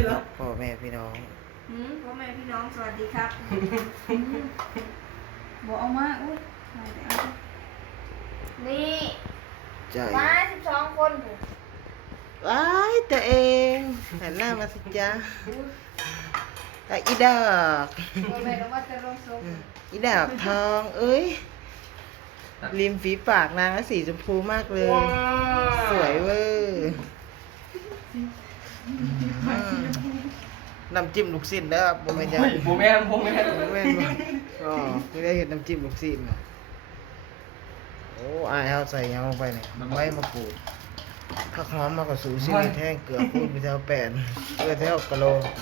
ครับพ่อแม่พี่น้องพ่อแม่พี่น้องสวัสดีครับบอกเอามาอุ้ยนี่ใจมา12 คนว้ายตัวเองหันหน้ามาสิจ๊ะอีดอกพ่อแม่เราว่าจะลงศพอีดอกทองเอ้ยริมฝีปากนางสีชมพูมากเลย สวยเวอร์น้ำจิ้มลูกชิ้นนะครับโมเมนต์ยังโมเมนต์โมเมนต์ก็ไม่ได้เห็นน้ำจิ้มลูกชิ้นนะโอ้อายเอาใส่ยังลงไปเนี่ยใบมะกรูดผักหอมมากกว่าสูซีแท่งเกลือพูดไปแถวแปดเกลือแถวกะโล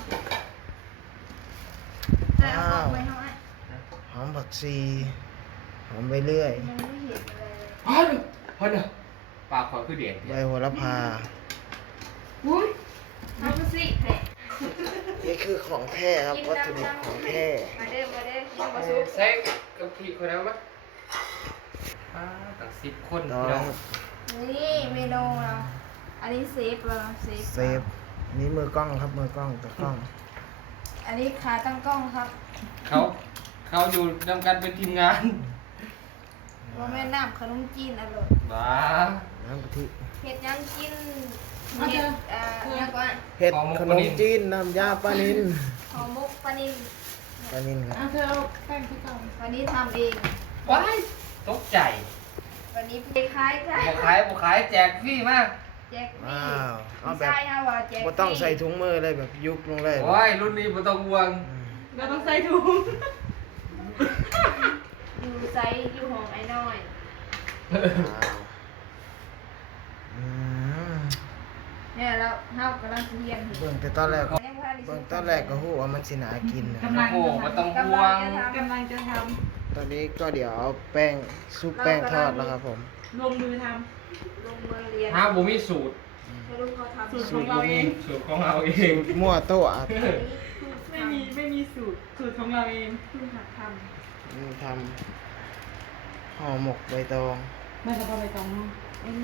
ว้าวหอมผักชีหอมไปเรื่อยยังไม่เห็นอะไรเลยพอเด้อปากขอคือเด็ดใบโหระพาอุ้ยทำมาสิแผลนี่คือของแท้ครับวัตถุดิบของแท้มาเด้อมาซุปใส่กับพี่คนนั้นมั้ยตั้ง10 คนต่อพี่น้องนี่เมนูเราอันนี้เซฟเราเซฟนี่มือกล้องครับมือกล้องแต่กล้องอันนี้ขาตั้งกล้องครับเขาอยู่นำกันเป็นทีมงานว่าแม่น้ำขนมจีนอร่อยบ้าน้ำกะทิเห็ดยังกินเห็ดยังก่อนเห็ดขนมจีนน้ำยาปลานิลห่อหมกปลานิลปลานิลครับเธอเอาแป้งที่เก่าวันนี้ทำเองว้ายตกใจวันนี้ไปขายจ้ะบ่ขายแจกฟรีมากแจกฟรีว้าวเอาแบบใช่ฮะว่าแจกฟรีบ่ต้องใส่ถุงมือเลยแบบยุบลงเลยโอ้ยรุ่นนี้บ่ต้องห่วงเราต้องใส่ถุงอยู่ไซส์อยู่ห้องไอ้น้อยว้าวอืมเนี่ยเราเฮากำลังเรียนอยู่เบิ่งแต่ตอนแรกก็ยังบ่ทันได้เบิ่งตอนแรกก็ฮู้ว่ามันสิน่ากินนะกำลังโอ้บ่ต้องห่วงกำลังจะทตอนนี้ก็เดี๋ยวเอาแป้งซุปแป้งทอดแล้วครับผมำลงมือทลงมือเรียนถ้าบ่มีสูตรไม่รู้เขาทำำสูตรของเราเองสูตรของเราเอสูงตรมั่วโต๊ะอะไม่มีสูตรของเราเองคือหัดททำห่อหมกใบตองไม่กระเพาะใบตองเนาะไอ้นี่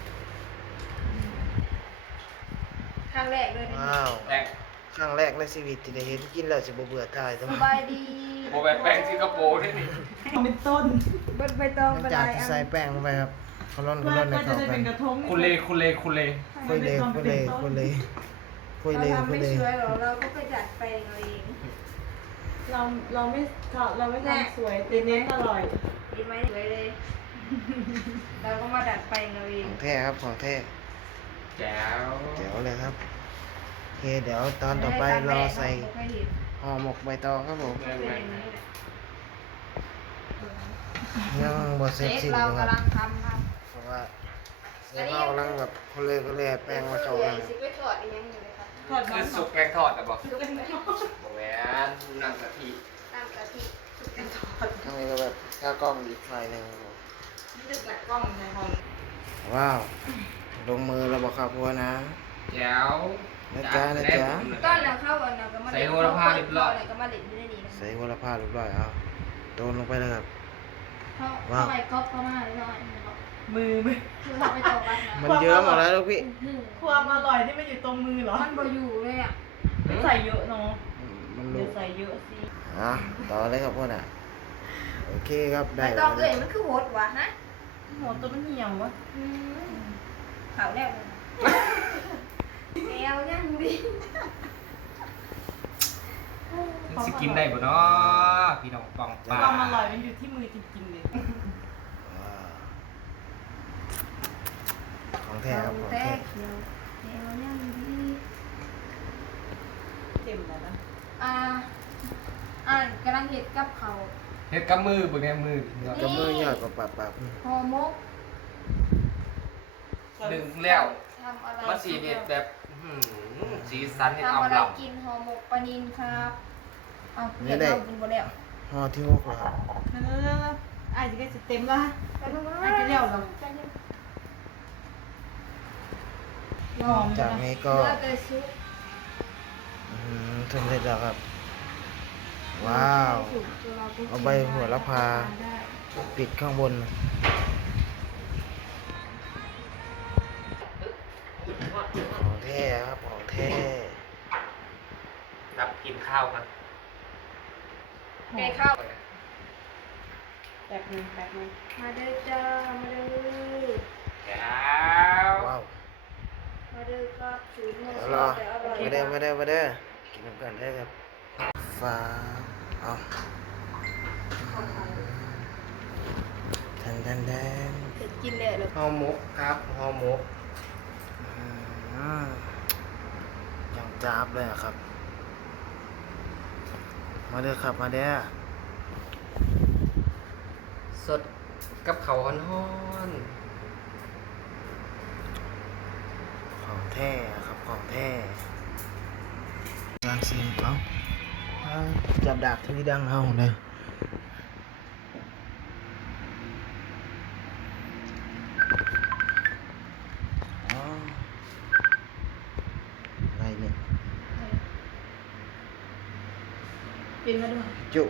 ำครั้งแรกเลยนะว้าวแต่ครั้งแรกในชีวิตที่ได้เห็นกินแล้วสิบ่เบื่อตายทำสไมบายดีบ่แบบแป้งสิงคโปร์นี่เอาเป็นต้นเบิดใบตองหลังเป็นจากไรที่อันใส่แป้งลงไปครับเขาล่อนเพื่อในก็จะเข้าได้กัเป็น นกระทงคุเลคุยเลยคุยเลยคุยเลยคุยเลยคุยเลยเราทำไม่สวยหรอกเราก็ไปดัดแปลงเอาเองเราไม่ทำสวยแต่เน้นอร่อยดีไหมสวยเลย เราก็มาดัดแปลงเอาเอขงองแท้ครับของแท้แจ๋วเดี๋ยวเลยครับโอเคเดี๋ยวตอนต่อไปเราใส่ไม่ค่อยเห็นห่อหมกใบตองครับผมเป็นอย่างนี้แหละยังบ่เสเชร็จฟสิ้นเราเลยคกำลัรับงทำครับเพราะว่าเชฟเรากำลังแบบคนเลยแป้งมาเข้ากันสิไปทอดอีกอยังอยู่เลยครับทอดคืมัอน สุกแป้งทอดแต่บอกซุปเป็นทอดบ่แม่นน้ำกะทิน้ำกะทิซุปเป็นทอดทั้งนี้ก็แบบข้าวกล้องอีกฝ่ายหนึ่งครับผมนึกหนักกล้องในห้องว้าวลงมือแล้วบอกครับพัวนะแจ๋วนะจ๊ะนะจ๊ะก้อนแล้วเข้ากันนะก็มาใส่โหระพาเรียบร้อยก็มาเด็ดได้ดีนะใส่หัวละผ้าเรียบร้อยเอาโดนลงไปเลยครับเข้าไปก๊อปเข้ามาเลยหน่อยมือคือเราไปต่อกันนะมันเยอะหมดแล้วลูกพี่ความอร่อยที่มันอยู่ตรงมือเหรอมันบ่อยู่เลยอ่ะไม่ใส่เยอะเนาะมันเดี๋ลูยวกใส่เยอะสิอ่ะต่อเลยครับพ่อน่ะโอเคครับได้ไม่แล้ต้อวงเลยมันคือโหดว่ะฮะหัวตัวมันเหี่ยววะเขาแล้วแมวยังดีมันสิกินได้บ่เนาะพี่น้องปองปลาความอร่อยมันอยู่ที่มือจริงๆเลยว้าวของแท้ครับของแต่แท้เขียวแมวยังดีเต็มแล้วนะกำลังเห็ดกับเขาเฮ็ดกับมือเบิ่งแน่มือก็มือยอดกับปับห่อหมกดึงแล้วทำอะไรมาสีเด็ดแบบสีสันนี่ทำเอาอะไรเรากินห่อหมกปลานิลครับเอาเห็ดเรากินหมดแล้วห่อที่หกแล้วครับแล้วอาจจะใกล้จะเต็มแล้วไปดูมาอาจจะเลี้ยวเหรอ หอมจากนี้ก็เลือดเลยซุปสำเร็จแล้วครับ ว้าว เอาใบโหระพา ปิดข้างบน ของแท้ครับของแท้กินข้าวครับไก่ข้าวแป๊บนึงแป๊บนึงมาเด้อจ้ามาเด้อแล้วว้าวมาเด้อครับศูนย์โมงเดี๋ยวรอแต่อร่อยมาเด้อมาเด้อมาเด้อกินน้ำกันได้ครับฟ้าเอาแทนแทนแทนเผ็ดกินเลยเลยห่อหมกครับห่อหมกอย่างจ้าบเลยอะครับ มาเด้อครับมาเด้อสดกับเขาวฮ้อนของแท้ครับของแท้งานซีนเอ้าจับดาบที่ดังเฮาเลยอ๋ออะไรเนี่ยกินมาด้วยจุ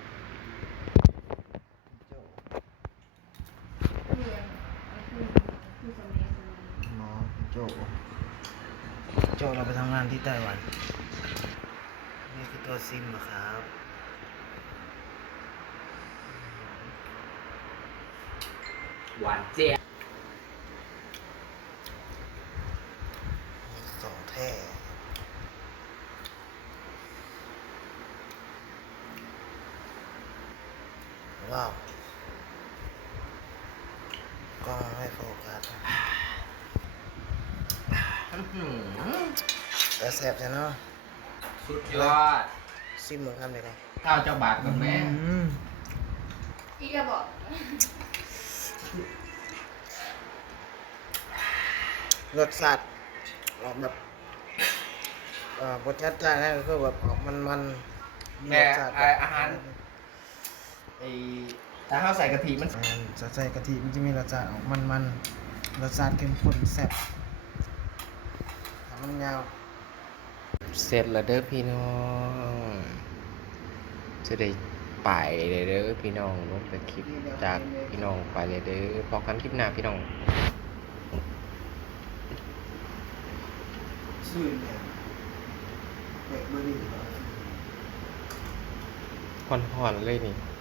คือสมัยหมอโจโจเราไปทำงานที่ไต้หวัน นี่คือตัวซิมนะครับๆหวานเจี๊ยบสองแท้ ว้าวกล้องไม่โฟกัส แต่แสบใช่เนาะสุดยอดซิมเหมือนกันเลยนะข้าวเจ้าบาทกับแม่อีกระบอกรสชาติออกแบบรสชาติจ้านะก็คือแบบออกมันๆแม่รสชาติอาหารไอ้ถ้าข้าวใส่กะทิมันจะใส่กะทิมันจะมีรสชาติออกมันๆรสชาติเข้มข้นแซ่บถ้ามันยาวเสร็จแล้วเด้อพี่น้องจะได้ไปเลยเด้อพี่น้องลงแต่คลิปจากพี่น้องไปเลยเด้อพอกันคลิปหน้าพี่น้องชื่อเนี่ยเป็ดเบอร์ดี้ห่อนๆเลยนี่